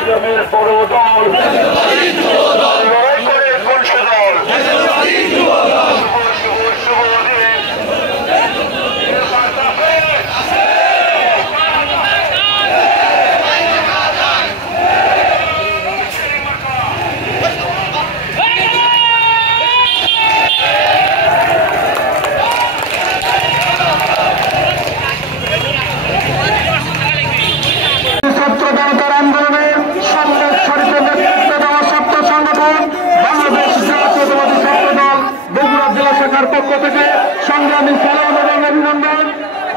সংগ্রামের বড় দল লড়াই করে কোন সে দল পক্ষ থেকে সংগ্রামী সালাম এবং অভিনন্দন।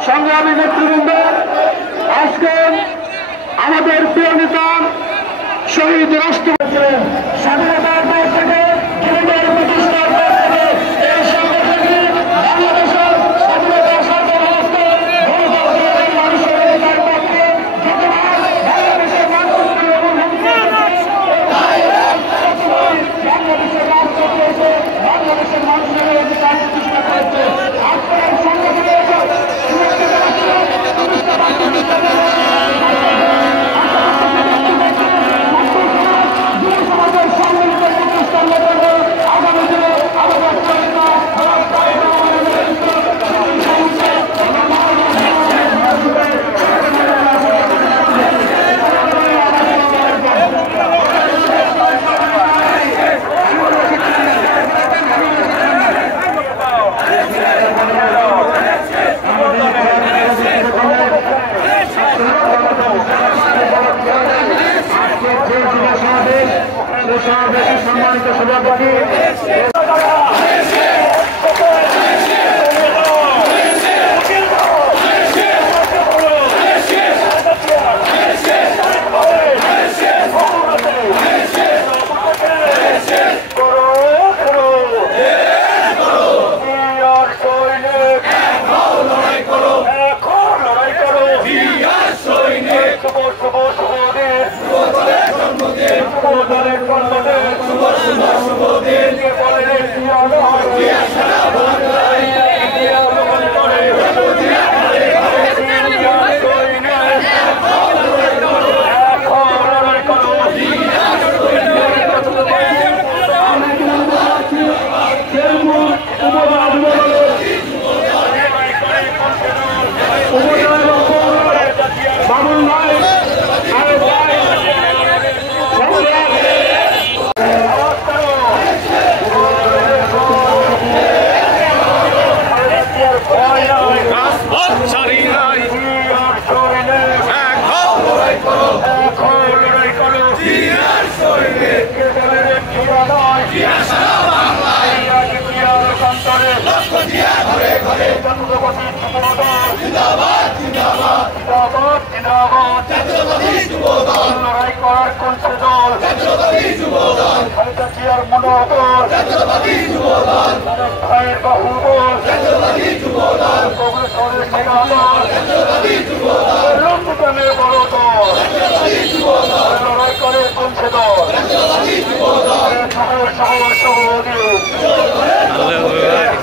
সংগ্রামী নেতৃবৃন্দ, আজকে আমাদের প্রিয় নেতা শহীদ রাষ্ট্রপতি ছিলেন। স্বাধীনতার পর থেকে প্রতিষ্ঠার পর থেকে এই সংগঠনটি বাংলাদেশের স্বাধীনতা সার্বভৌমত্ব গণতন্ত্র এবং মানুষের অধিকার পক্ষে বাংলাদেশের মানচিত্র এবং বাংলাদেশের রাষ্ট্রপতি এসে বাংলাদেশের মানুষের অধিকার প্রতিষ্ঠা করেছে। আপনার সংগঠনের সমাজের সম্মিলিত প্রতিষ্ঠান আগামী দিনে আমাদের সম্মানিত সভাপতি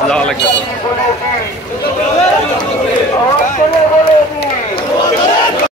লাগবে।